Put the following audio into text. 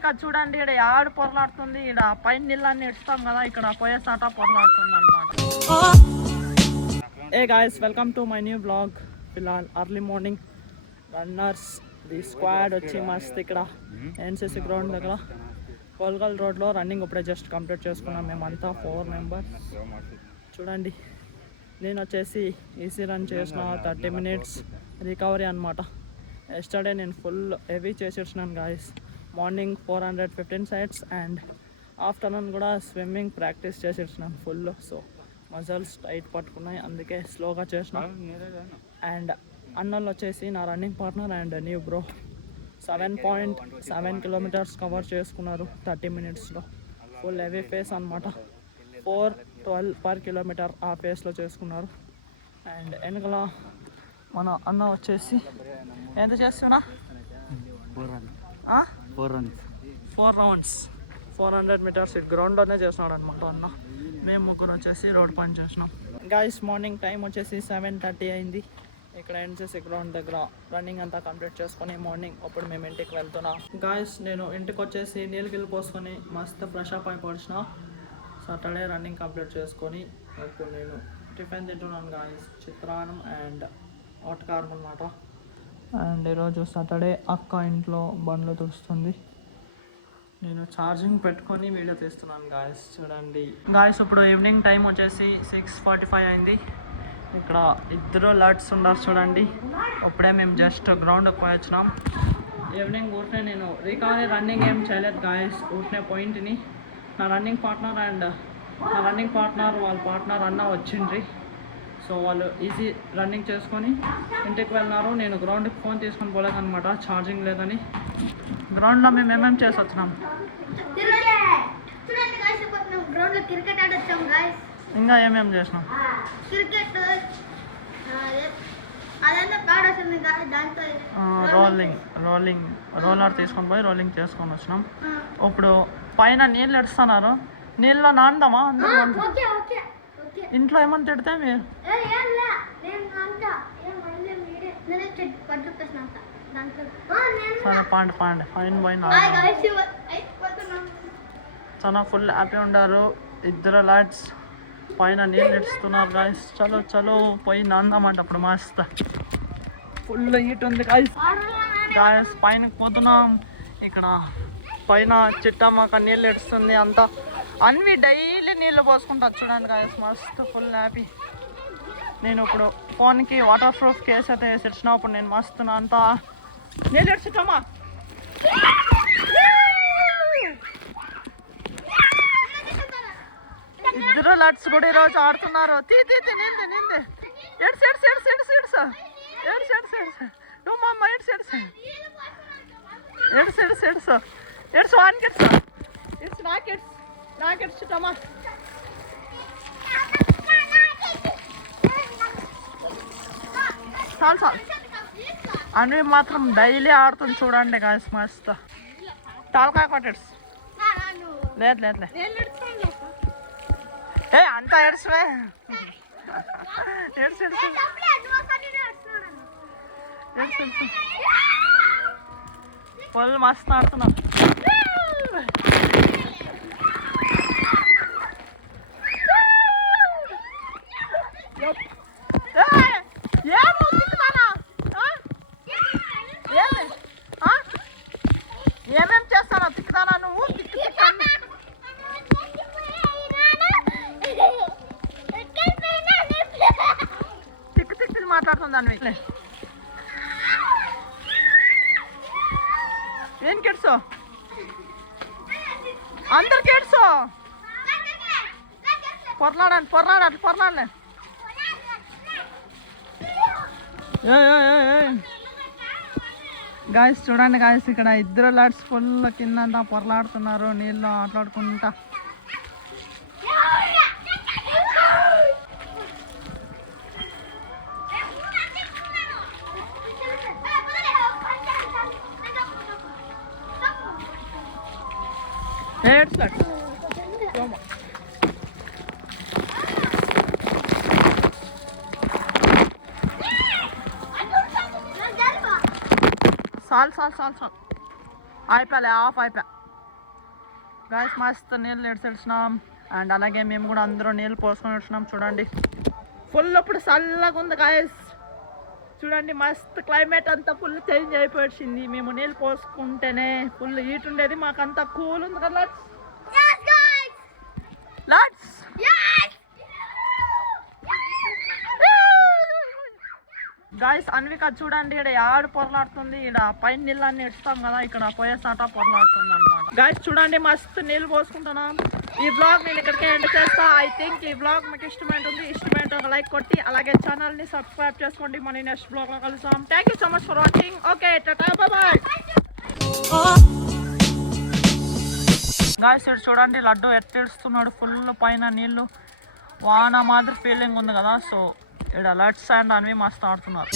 Traffic అది చూడండి, ఇక్కడ ఆడు పొరలాడుతుంది. ఇక్కడ పైన నీళ్ళని ఇస్తాం కదా, ఇక్కడ పోయేసాట పొరలాడుతుంది అనమాట. Hey guys, welcome to my new blog. ఫిల్హాల్ early morning runners the squad వచ్చి మస్త్ ఇక్కడ ఎన్సీసీ గ్రౌండ్ దగ్గర కోల్గల్ రోడ్లో రన్నింగ్ ఇప్పుడే జస్ట్ కంప్లీట్ చేసుకున్నాం మేమంతా 4 మెంబర్స్. చూడండి, నేను వచ్చేసి ఈజీ రన్ చేసిన 30 minutes రికవరీ అనమాట. ఎస్టర్డే నేను ఫుల్ హెవీ చేసేసినాను guys. Morning 415 steps and afternoon కూడా స్విమ్మింగ్ ప్రాక్టీస్ చేసేసినాను ఫుల్. సో మజల్స్ టైట్ పట్టుకున్నాయి, అందుకే స్లోగా చేసిన. అండ్ అన్నోళ్ళు వచ్చేసి నా running partner and new bro 7.7 kilometers cover చేసుకున్నారు 30 minutesలో. ఫుల్ హెవీ ఫేస్ అనమాట. 4:12 per kilometer ఆ ఫేస్లో చేసుకున్నారు. అండ్ వెనకల మన అన్న వచ్చేసి ఎంత చేస్తున్నా 4 rounds 400 meters ఇటు గ్రౌండ్లోనే చేస్తున్నాడు అనమాట అన్న. మేము ముగ్గురు వచ్చేసి రోడ్ పని చేసినాం గాయస్. మార్నింగ్ టైం వచ్చేసి 7:30 అయింది. ఇక్కడ ఎన్సీసీ గ్రౌండ్ దగ్గర రన్నింగ్ అంతా కంప్లీట్ చేసుకొని మార్నింగ్ అప్పుడు మేము ఇంటికి వెళ్తున్నాం గాయస్. నేను ఇంటికి వచ్చేసి నీళ్ళు పోసుకొని మస్తు ఫ్రెష్ అప్ అయిపోయిన. సాటర్డే రన్నింగ్ కంప్లీట్ చేసుకొని ఇప్పుడు నేను టిఫిన్ తింటున్నాను గాయస్. చిత్రాన్నం అండ్ ఆటకారం అనమాట. అండ్ ఈరోజు సాటర్డే అక్క ఇంట్లో బండ్లు తుడుస్తుంది. నేను ఛార్జింగ్ పెట్టుకొని వీడియో తీస్తున్నాను గాయస్. చూడండి గాయస్, ఇప్పుడు ఈవినింగ్ టైం వచ్చేసి 6:45 అయింది. ఇక్కడ ఇద్దరు లడ్స్ ఉన్నారు చూడండి. అప్పుడే మేము జస్ట్ గ్రౌండ్కి పోయి వచ్చినాం. ఈవినింగ్ ఊరినే నేను రికవరీ రన్నింగ్ ఏం చేయలేదు గాయస్. ఊరినే పోయింటిని. నా రన్నింగ్ పార్ట్నర్ వాళ్ళ పార్ట్నర్ అన్న వచ్చిండ్రి. సో వాళ్ళు ఈజీ రన్నింగ్ చేసుకొని ఇంటికి వెళ్ళినారు. నేను గ్రౌండ్కి ఫోన్ తీసుకొని పోలేదన్నమాట, ఛార్జింగ్ లేదని. గ్రౌండ్లో మేము ఏమేమి చేసి వచ్చినాం. ఇంకా ఏమేమి చేసినాం. రోలర్ తీసుకొని పోయి రోలింగ్ చేసుకొని వచ్చినాం. ఇప్పుడు పైన నీళ్ళు ఎడుస్తున్నారు. నీళ్ళలో నాందామా? ఇంట్లో ఏమని తిడితే మీరు సరే పాండి ఫైన్ పోయినా చాలా ఫుల్ హ్యాపీ ఉండారు. ఇద్దరు లాడ్స్ పైన నీళ్ళు ఇస్తున్నారు గాయస్. చలో పోయి నాందామంట. అప్పుడు మస్తు ఫుల్ హీట్ ఉంది గాయస్. పైనకి పోతున్నాం. ఇక్కడ పైన చిట్టమ్మక నీళ్ళు ఇడుస్తుంది అంతా. అన్వి డైలీ నీళ్ళు పోసుకుంటా చూడండి గాయస్. మస్తు ఫుల్ హ్యాపీ. నేను ఇప్పుడు ఫోన్కి వాటర్ ప్రూఫ్ కేస్ అయితే వేసి ఇచ్చిన. అప్పుడు నేను మస్తు అంతా నీళ్ళు ఇడ్చుతామా. ఇద్దరు లడ్స్ కూడా ఈరోజు ఆడుతున్నారు. నింది ఎడ్స్ నువ్వు మా అమ్మ ఎడ్స్ వానికి ఎడ్స్ నాకు ఎడ్చుతామా. చాలు అన్వి మాత్రం డైలీ ఆడుతుంది చూడండి గాయస్. మస్తు తాలకాయ కొట్టెడ్స్ లేదు ఏ అంతా ఎడ్స్వే ఎడ్స్ వాళ్ళు మస్తు ఆడుతున్నాం. ఏమేం చేస్తానో తిక్కుతానా నువ్వు? తిక్కు మాట్లాడుతుందాన్ని. ఏం కెడ్సో అందరు కెడ్సో పొరలాడలే. గాయస్ చూడండి గాయస్, ఇక్కడ ఇద్దరు లాడ్స్ ఫుల్ కిందంతా పొరలాడుతున్నారు నీళ్ళు ఆటలాడుకుంటా. చాలు అయిపోయా ఆఫ్ అయిపోయా. గాయస్ మస్తు నీళ్ళు ఎడిసినాం అండ్ అలాగే మేము కూడా అందరూ నీళ్ళు పోసుకొని వచ్చినాం. చూడండి ఫుల్ ఇప్పుడు చల్లగా ఉంది గాయస్. చూడండి మస్తు క్లైమేట్ అంతా ఫుల్ చేంజ్ అయిపోయింది. మేము నీళ్ళు పోసుకుంటేనే ఫుల్ హీట్ ఉండేది, మాకంతా కూల్ ఉంది కదా. గాయస్ అన్విక చూడండి ఇక్కడ ఆడు పొరలాడుతుంది. ఇక్కడ పైన నీళ్ళన్నీ ఇస్తాం కదా, ఇక్కడ పోయేసాట పొరలాడుతుంది అనమాట. గాయస్ చూడండి మస్తు నీళ్ళు పోసుకుంటున్నాం. ఈ బ్లాగ్ నేను ఇక్కడికే ఎండ్ చేస్తా. ఐ థింక్ ఈ బ్లాగ్ మీకు ఇష్టమైంటే ఒక లైక్ కొట్టి అలాగే ఛానల్ని సబ్స్క్రైబ్ చేసుకోండి. మన నెక్స్ట్ బ్లాగ్లో కలుస్తాం. Thank you so much for watching. Okay tata bye. Guys ఇక్కడ చూడండి లడ్డు ఎట్టేస్తున్నాడు, ఫుల్ పైన నీళ్ళు వాన మాదిరి ఫీలింగ్ ఉంది కదా. సో ఇక్కడ లడ్స్ అండ్ అన్వి మస్తు ఆడుతున్నారు.